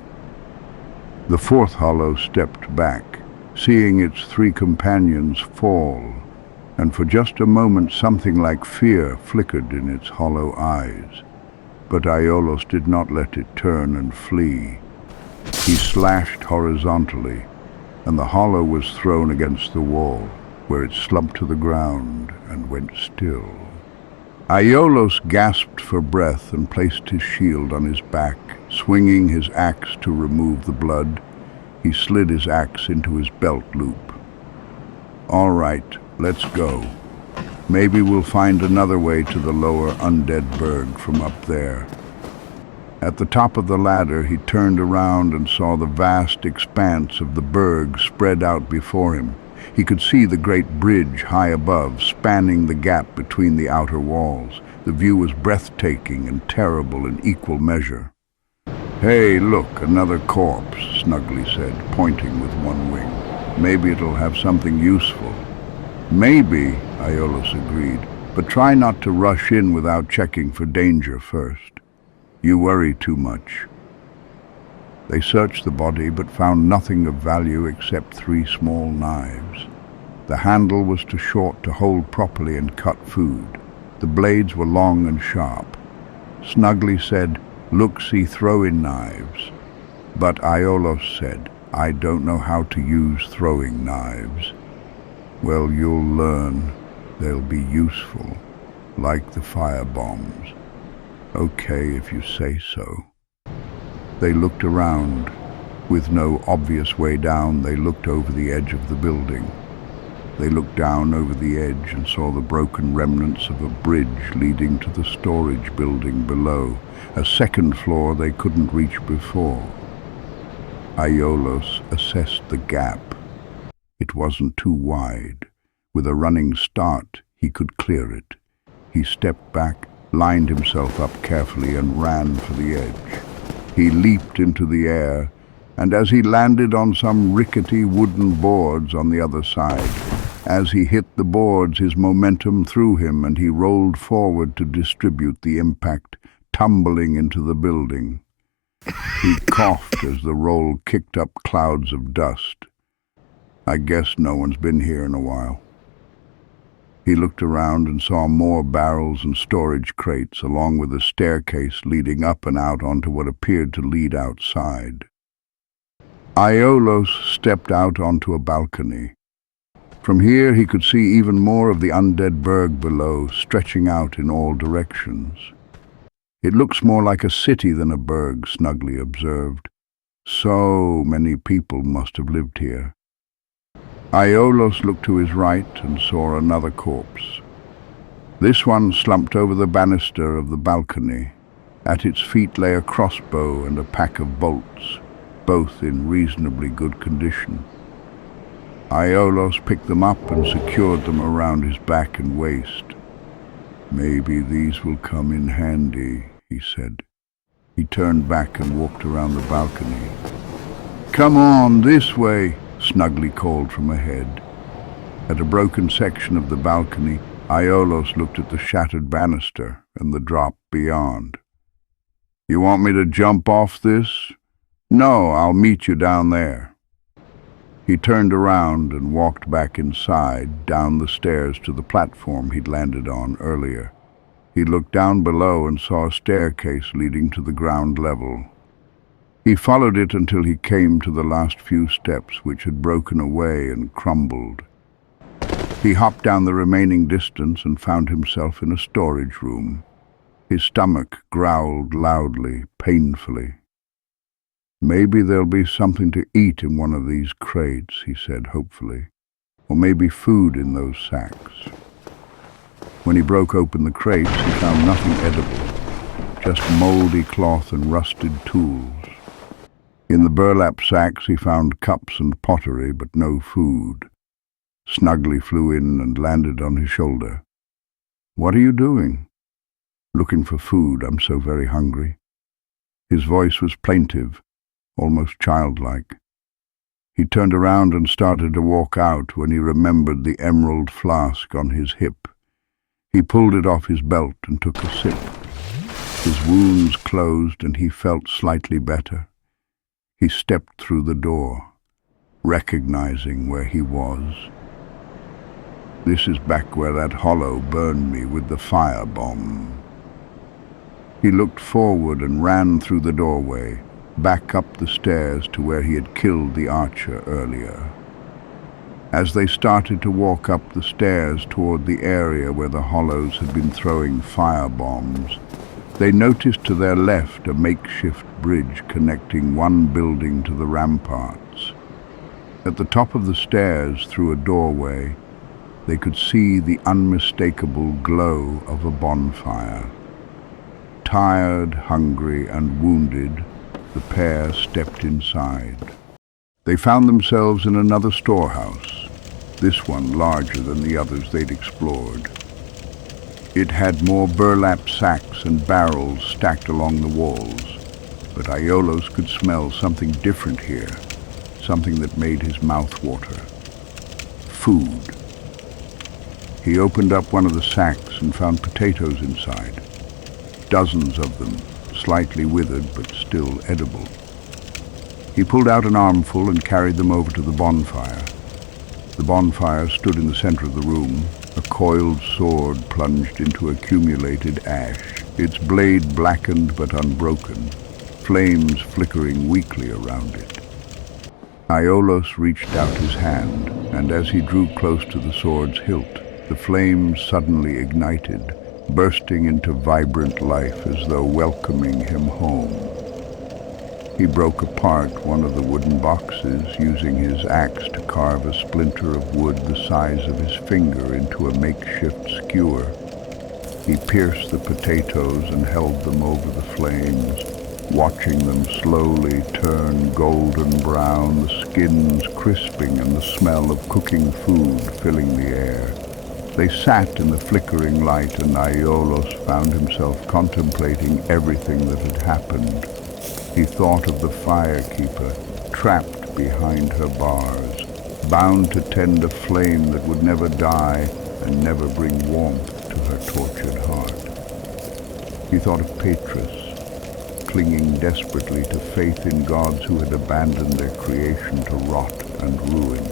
The fourth hollow stepped back, seeing its three companions fall, and for just a moment something like fear flickered in its hollow eyes. But Aiolos did not let it turn and flee. He slashed horizontally, and the hollow was thrown against the wall, where it slumped to the ground and went still. Aiolos gasped for breath and placed his shield on his back, swinging his axe to remove the blood. He slid his axe into his belt loop. "All right, let's go. Maybe we'll find another way to the lower Undead Burg from up there." At the top of the ladder, he turned around and saw the vast expanse of the Burg spread out before him. He could see the great bridge high above, spanning the gap between the outer walls. The view was breathtaking and terrible in equal measure. "Hey, look, another corpse," Snuggly said, pointing with one wing. "Maybe it'll have something useful." "Maybe," Aiolos agreed, "but try not to rush in without checking for danger first. You worry too much." They searched the body but found nothing of value except 3 small knives. The handle was too short to hold properly and cut food. The blades were long and sharp. Snuggly said, "Look-see throwing knives." But Aiolos said, "I don't know how to use throwing knives." "Well, you'll learn. They'll be useful, like the fire bombs." "Okay, if you say so." They looked around. With no obvious way down, they looked over the edge of the building. They looked down over the edge and saw the broken remnants of a bridge leading to the storage building below, a second floor they couldn't reach before. Aiolos assessed the gap. It wasn't too wide. With a running start, he could clear it. He stepped back, lined himself up carefully, and ran for the edge. He leaped into the air, and as he landed on some rickety wooden boards on the other side, as he hit the boards, his momentum threw him, and he rolled forward to distribute the impact, tumbling into the building. He coughed as the roll kicked up clouds of dust. "I guess no one's been here in a while." He looked around and saw more barrels and storage crates, along with a staircase leading up and out onto what appeared to lead outside. Aiolos stepped out onto a balcony. From here he could see even more of the Undead Burg below, stretching out in all directions. "It looks more like a city than a burg," Snuggly observed. "So many people must have lived here." Aiolos looked to his right and saw another corpse. This one slumped over the banister of the balcony. At its feet lay a crossbow and a pack of bolts, both in reasonably good condition. Aiolos picked them up and secured them around his back and waist. "Maybe these will come in handy," he said. He turned back and walked around the balcony. "Come on, this way," Snuggly called from ahead. At a broken section of the balcony, Aiolos looked at the shattered banister and the drop beyond. "You want me to jump off this?" "No, I'll meet you down there." He turned around and walked back inside, down the stairs to the platform he'd landed on earlier. He looked down below and saw a staircase leading to the ground level. He followed it until he came to the last few steps, which had broken away and crumbled. He hopped down the remaining distance and found himself in a storage room. His stomach growled loudly, painfully. "Maybe there'll be something to eat in one of these crates," he said hopefully. "Or maybe food in those sacks." When he broke open the crates, he found nothing edible, just moldy cloth and rusted tools. In the burlap sacks he found cups and pottery, but no food. snugly flew in and landed on his shoulder. "What are you doing?" "Looking for food. I'm so very hungry." His voice was plaintive, almost childlike. He turned around and started to walk out when he remembered the emerald flask on his hip. He pulled it off his belt and took a sip. His wounds closed and he felt slightly better. He stepped through the door, recognizing where he was. "This is back where that hollow burned me with the firebomb." He looked forward and ran through the doorway, back up the stairs to where he had killed the archer earlier. As they started to walk up the stairs toward the area where the hollows had been throwing firebombs, they noticed to their left a makeshift bridge connecting one building to the ramparts. At the top of the stairs, through a doorway, they could see the unmistakable glow of a bonfire. Tired, hungry, and wounded, the pair stepped inside. They found themselves in another storehouse, this one larger than the others they'd explored. It had more burlap sacks and barrels stacked along the walls, but Aiolos could smell something different here, something that made his mouth water. Food. He opened up one of the sacks and found potatoes inside. Dozens of them, slightly withered but still edible. He pulled out an armful and carried them over to the bonfire. The bonfire stood in the center of the room, a coiled sword plunged into accumulated ash, its blade blackened but unbroken, flames flickering weakly around it. Aiolos reached out his hand, and as he drew close to the sword's hilt, the flames suddenly ignited, bursting into vibrant life as though welcoming him home. He broke apart one of the wooden boxes, using his axe to carve a splinter of wood the size of his finger into a makeshift skewer. He pierced the potatoes and held them over the flames, watching them slowly turn golden brown, the skins crisping and the smell of cooking food filling the air. They sat in the flickering light, and Aiolos found himself contemplating everything that had happened. He thought of the firekeeper, trapped behind her bars, bound to tend a flame that would never die and never bring warmth to her tortured heart. He thought of Petrus, clinging desperately to faith in gods who had abandoned their creation to rot and ruin.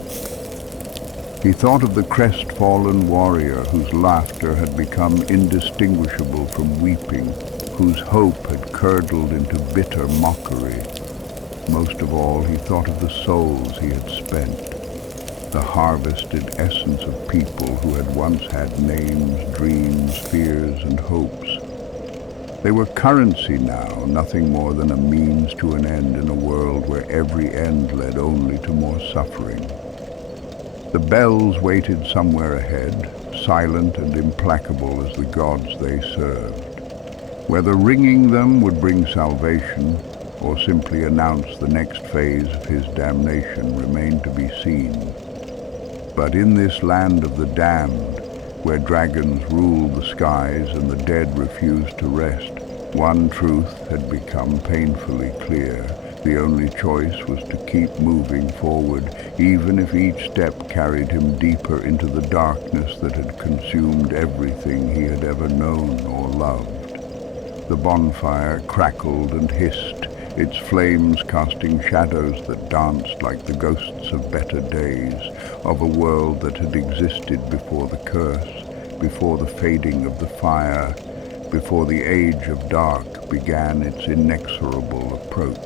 He thought of the crestfallen warrior whose laughter had become indistinguishable from weeping, whose hope had curdled into bitter mockery. Most of all, he thought of the souls he had spent, the harvested essence of people who had once had names, dreams, fears, and hopes. They were currency now, nothing more than a means to an end in a world where every end led only to more suffering. The bells waited somewhere ahead, silent and implacable as the gods they served. Whether ringing them would bring salvation or simply announce the next phase of his damnation remained to be seen. But in this land of the damned, where dragons ruled the skies and the dead refused to rest, one truth had become painfully clear. The only choice was to keep moving forward, even if each step carried him deeper into the darkness that had consumed everything he had ever known or loved. The bonfire crackled and hissed, its flames casting shadows that danced like the ghosts of better days, of a world that had existed before the curse, before the fading of the fire, before the age of dark began its inexorable approach.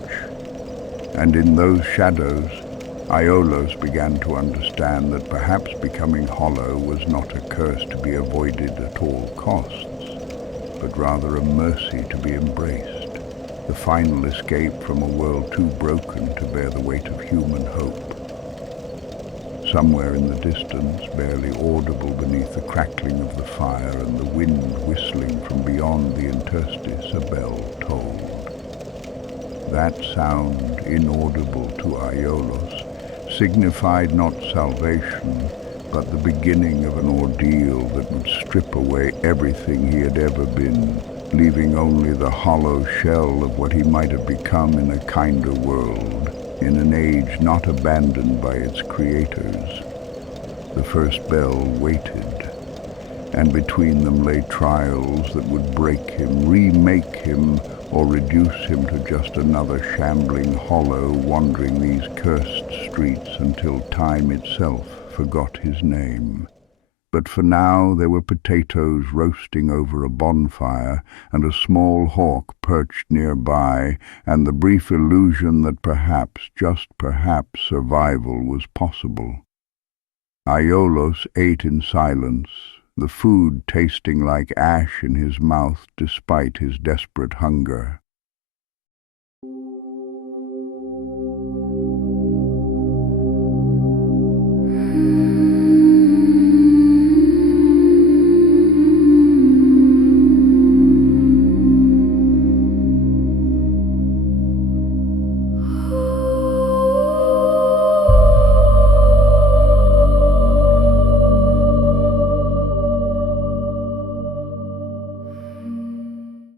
And in those shadows, Aiolos began to understand that perhaps becoming hollow was not a curse to be avoided at all costs, but rather a mercy to be embraced, the final escape from a world too broken to bear the weight of human hope. Somewhere in the distance, barely audible beneath the crackling of the fire and the wind whistling from beyond the interstice, a bell tolled. That sound, inaudible to Aiolos, signified not salvation, but the beginning of an ordeal that would strip away everything he had ever been, leaving only the hollow shell of what he might have become in a kinder world, in an age not abandoned by its creators. The first bell waited, and between them lay trials that would break him, remake him, or reduce him to just another shambling hollow wandering these cursed streets until time itself forgot his name. But for now there were potatoes roasting over a bonfire, and a small hawk perched nearby, and the brief illusion that perhaps, just perhaps, survival was possible. Aiolos ate in silence, the food tasting like ash in his mouth despite his desperate hunger.